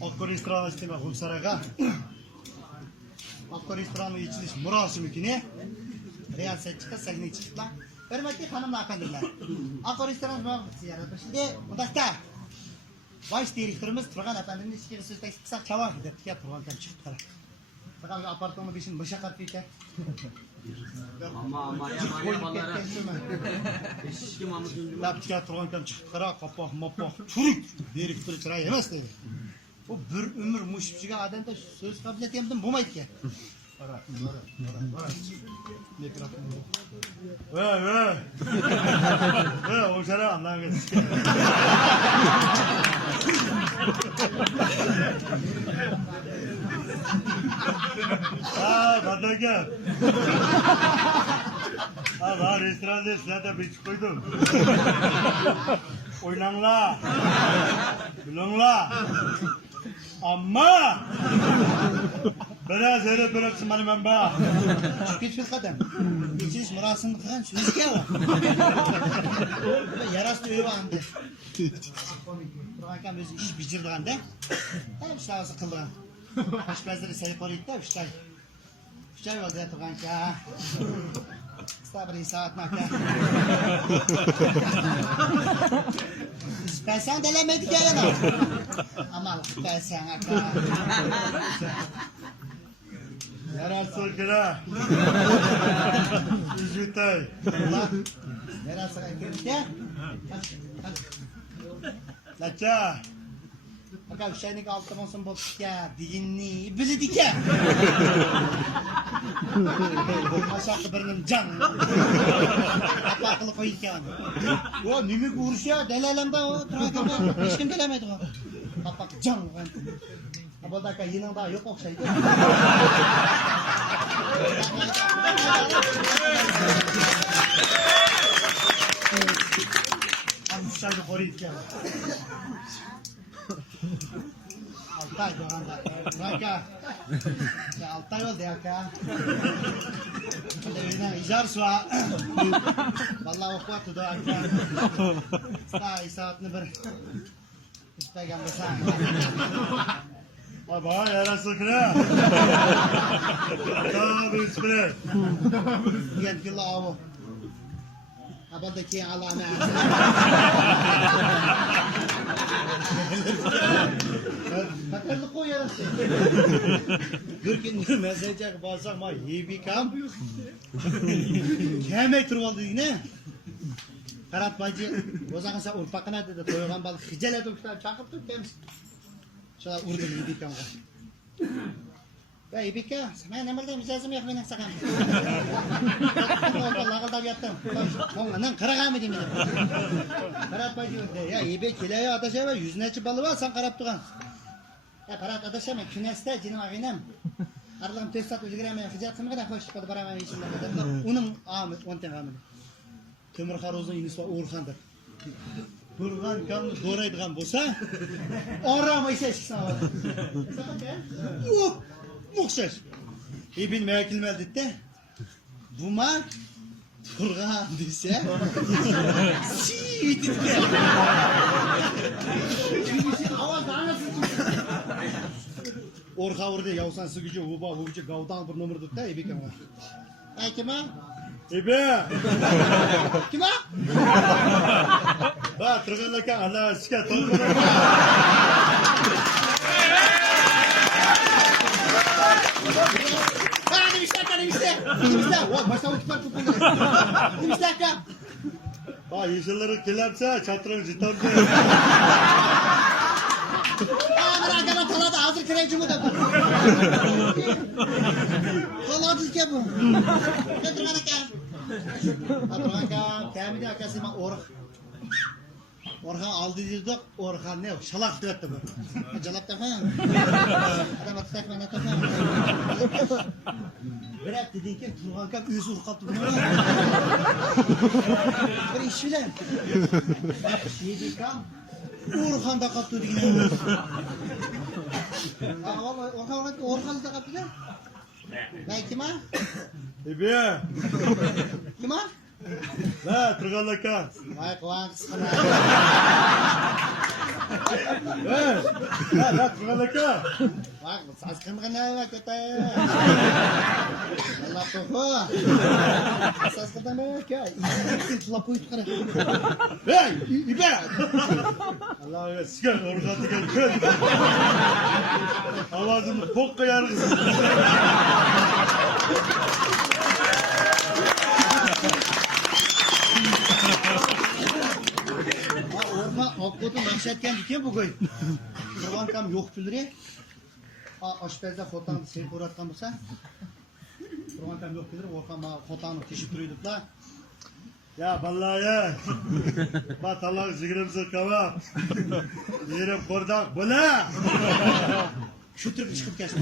Akkor restoran isteme Gulsaraga. Akkor restoranın içiliş murasımı ne? Riyasetçi sahne çıktı. Hürmetli hanımlar efendiler. Akkor restoran mı ziyaret başladı. Mudakta. Baş direktörümüz Turgan Efendi'nin işleri sözde kısa çava giderdik ya Turgan'dan çıktı. Turgan apartmanı için başa kartıyken. Ama ya balara. Eski mamızın. Laptığa Turgan'dan çıktı. Kapak mapak. Çürük. Direktörü çırağı yemez dedi. Bu bir ömür muşipçiga adamda söz kabiliyeti yemdim bulmaydı ki. Ara. Mikrofon. O şere anlamıyoruz. Badaka. Var restoranda size de bir koydum. Oynanla. Bilonla. Ama biraz öyle bıraksın bana ben bak. Küçük bir kadın. İçiniz murasını kıran sözü ki o. Yarası öyle andı. Bırakın biz iş bitirdiğinde hem şahsı kıldığı. Başbazları sayı koruydu da 3 ay. 3 ay oldu ya Turgan ki ha. Sabri saat nakla. Spesyan delemedik ya yana. Amal spesyan akla. Yarası kira. Üzütay. Yarası kira. Laça. Bakalım şeynik altı olsun boksuk ya. Diginni bildik ya. Aşağı birinin can. Apaklı koyuk ya. O nimik uğruş ya. Delelemde o. Trakama. Hiç kim delemedi o. Apak can. Bu dakika yine daha yok okşaydı. Almışlardı koruyuk ya. Altay doğanda. Raka. Ya Altay oldu ya ka. Evine icar suğa. Vallahi okuatı da aka. Stay saatini bir. İstegen bir saniye. Baba yarası kira. Tabi ispire. Gen killa avu. Abadaki alame. Takırlı koy yarası. Gürkin mesajak basak ma yebi kam. Kemek turvaldı yine. Karat bacı. O zaman sen urpakına dedi. Koyulan balık hicel edip çakırttı temiz. Şöyle urdum yebi kam. Ya yebi kam. Ben emirde müzezim yok benim sakam. Lağılda yattım. Ondan kırağa mı demedim. Karat bacı öldü. Ya yebi kileye ataşa ve yüzüne çi balı var sen karap tuğan. Ya karat ataşa mı küneste cinim ağinem. Aralığım testat özgüremeye hicatım kadar hoş çıkadı baramam işimde. Onun ağamı, onten ağamı. Tömür Karoz'un inisi var Uğurkan'dır. Turgan kanını doğraydıgan bolsa, arama işe çıksana var. Muhşaş. İbn Mekilmel dedi. Buma Turgan dese. Siii dedi. Orha orada yavsan sıkıcı uba gavdan bir numara tuttu İbi kim var? Ay kim ha? İbi. Kim ha? Bak Turgan'la kan Allah aşkına Turgan. Demişler. O başta uçlar tutuldu. Demişler kan. Bak yeşilleri kelepse çatırın cidden. Arkadaşlar talada hazır kiracımı da bu. Taladı ki bu. Getirmene kan. Aturgan kan. Kami de akasıma Orhan aldı dedik. Orhan ne? Şalak döktü bu. Calap da falan. Adam atsak bana da falan. Bırak dedin ki Turgan kan yüzü urkattı bunu. Bir iş filan. Yedi kan. Orhan da kaptı diyene. Orhan da kaptı da. Ben kim ha? İbi. Kim ha? Ha, Turgan'la kan. Vay kulağın kısmına. Bak kıvalıka. Bak saz kırmızı bak öteye. Allah koku. Saz kırmızı bak ya. İzin tulap uyut kara. Hey, ibe. Allah'a sıkar orgatı gel. Avazını pok kayarız. Orma akkodun nakşetken diken bu koy. Kurban kam yok külüre. Aşpezde fotanı seyir koratkan bulsa. Kurban kam yok külüre. Orkan fotanı teşip duruyorduk da. Ya vallahi ya. Bak Allah zikrimsi kava. Yerim kordak bula. Şu tür çıkıp geçti.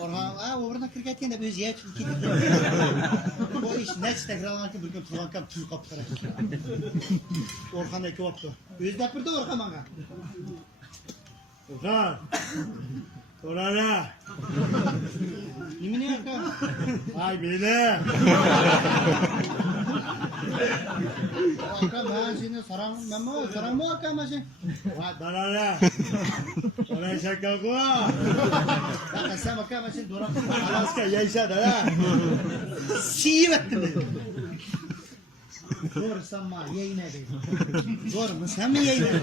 Orhan, oradan kırık de böyle yer çıkıp gitti. O iş ne tekrarlanır ki bir gün kurban kam tuz kaptırır. Orhan eki optu. Özde bir de Orhan bana. Okan. Orana. Yemin ederim. Ay bile. Orhan ben seni sarang mı Orhan ben seni? Darana. Oraya şaka kuva. Ya sen Orhan ben seni doğru. Alaska yaşa da ya. Siyim ettim dedi. Zor sanma yayın edeyim. Zor mu sen mi yayın edeyim?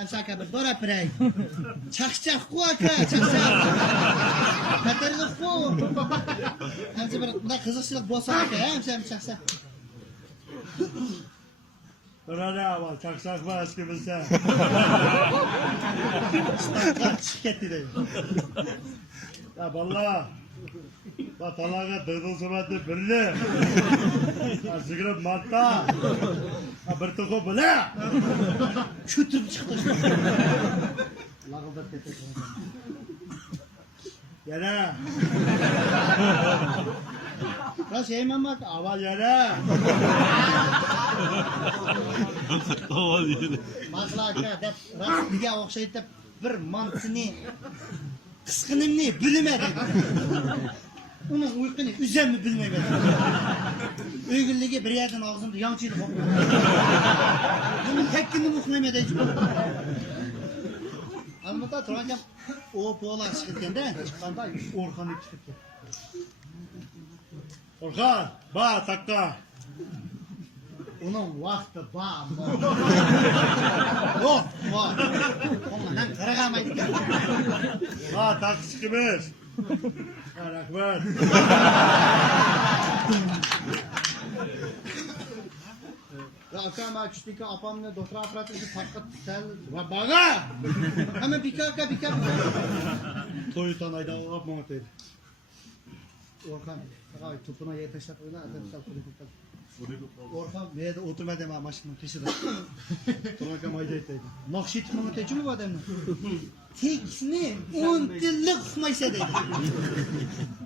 Amsa kabir doğru pirey. Çakçak kuaka çakçak. Katerlik ku. Amsa bir ne kızıksılık boğsa aka ya amsa çaksa. Orana var çaksak var eski bilse. Şirket dedi. Ya vallahi. Bak talaga dırdın sıfatı birli. Ya zikrim matta. Ya bir tıkı bile. Şu tür çıktı. Lağıldır tetek. Yere. Ya şeymen bak. Aval yere. Maslaka deb rasmiga o'xshaydi deb bir mantini qisqinimni bilmadi. Uning uyquni uzamni bilmayman. Uyg'unligi bir yerdan og'zimda yonchiydi qo'ydi. Buni tekkini uxlamaydi hech. Albatta turgan o po'lar chiqganda chiqqanda Orxon chiqib ketdi. Orhan. Ba takka. Uning vaqti bormi? Yo'q, bor. Ondan qarag'amaydi ekan. Ba taksi kimiz. Ha rahmat. Ya akşam küçük apamla doktora aparatı fakat sel ve baga. Hemen pika. Toyutan ayda yapmamak değil. Orhan, ay topuna yetişler oyna adam sal kurup. Orhan meyde oturmadı ama maşının peşinde. Sonra kamayda ettiydi. Nakşit mı tecrübe mi bu adamın? Teksini 10 dillik okumaysa dedi.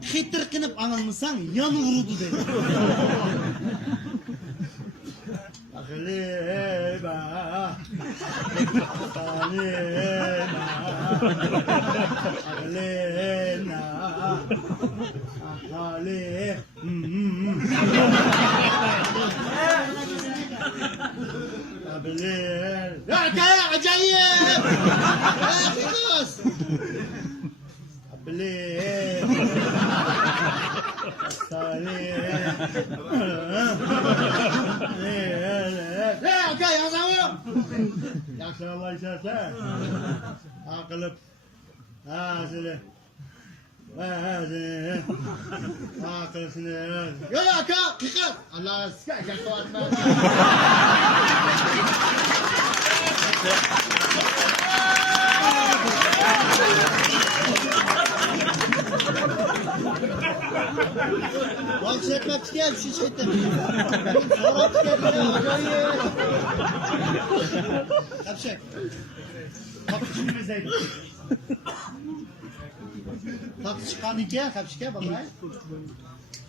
Xittir qınıp anılmısan yanı vurudu dedi. Aklima. Aklima. Aklina. Akali. Abilir. Ya kaya acayip. Kız. Abilir. Salih. Ya kaya yazamıyorum. Yaxshi Allah ishlatsa. Aqilib. Ha, seni. Ha, seni. Aqil seni. Ya kaya kız. Allah sıkı gel kovatma. Bak etmek gel şu şeyden. Sonra çıkar ya acayip. Kapşak. Bak şimdi bizdeydi. Taksi çıkan hikaye kapşak vallahi.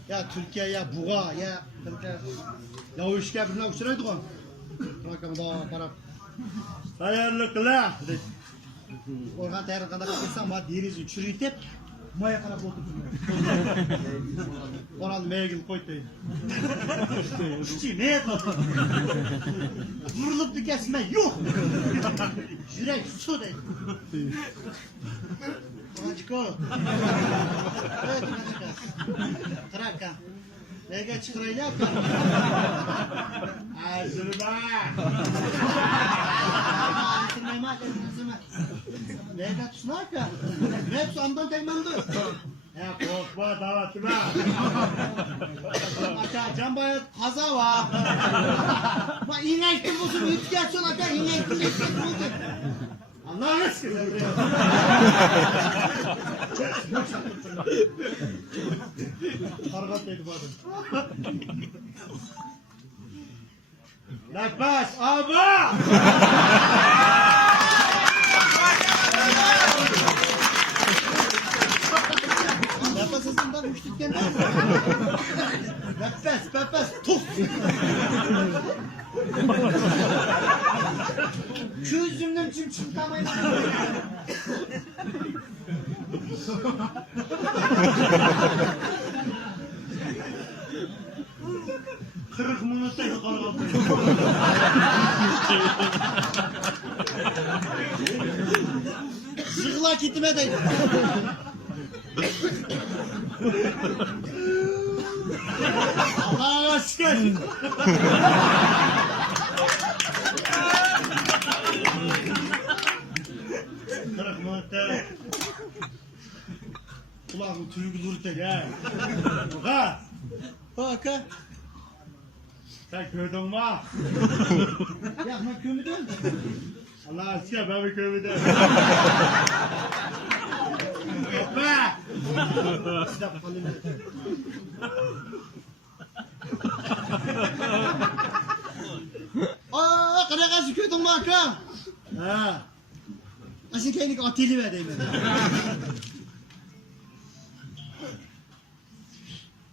Ya Türkiye ya Buğa ya Türkiye. Ya o işe birine uçuraydık o. Bırakalım daha para. Hayırlı kıla. Orhan tayar kadar kapatsan var deriz çürütüp Maya qarab o'tirsin. Oran megin qo'y deydi. Kichik ne etadi? Vurilibdi kesma yo'q. Yurak su deydi. Machko. Evet, machko. Qaraka. Nega chiqirayapti? Azrba. Aytmayman, o'zimga. Nega tushnaka? Men sondan tegmandi. Ya korkma davatma. Aka jambayat qaza va. Ma inaytim bo'lsin, yutgasin aka, inaytim bo'lsin. Allah aşkına. Kargat dedi badın. Nakbaş aba. Nafasından müştükken. Pepes, tuf. Gözümden çimçimtamayın. Kırık minutta yukarı kaldı. Zıgla gitme de. Allah'a şükür. Kırık minutta. Kulağın tüyü durdu gel. Ha. Aka. Sen gördün mü? Yakma kömüdün. Allah aşkına ben bir köyümde. Yapma. Stop kalın. Aa, kana kaçı köydün mü aka? Ha. Aşın kendini atili vereyim ben.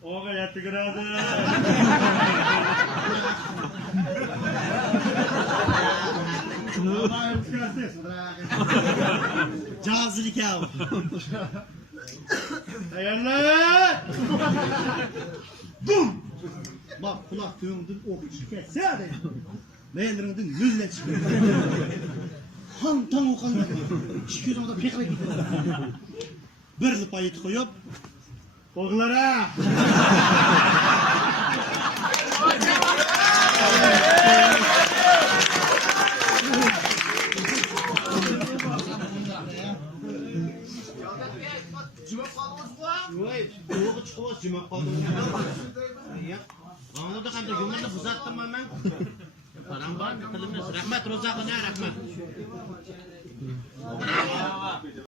Oğul yattı kıradı. Allah'ım çıkarsın. Cazilik ya. Hayırlı. Bum! Bak kulak tüyündün ok çıketse hadi. Meğerlerindin mülle çıkıyor. Han tan okan. Çıkıyor orada pekle gidiyor. Bir zıpa yeti koyup. Oğullara. Vay, doğru çıkıyor, cima kaldı. Ya, bana da kandı, yumurta uzattım ben. Param var, kılımız. Rahmet, rozakına rahmet.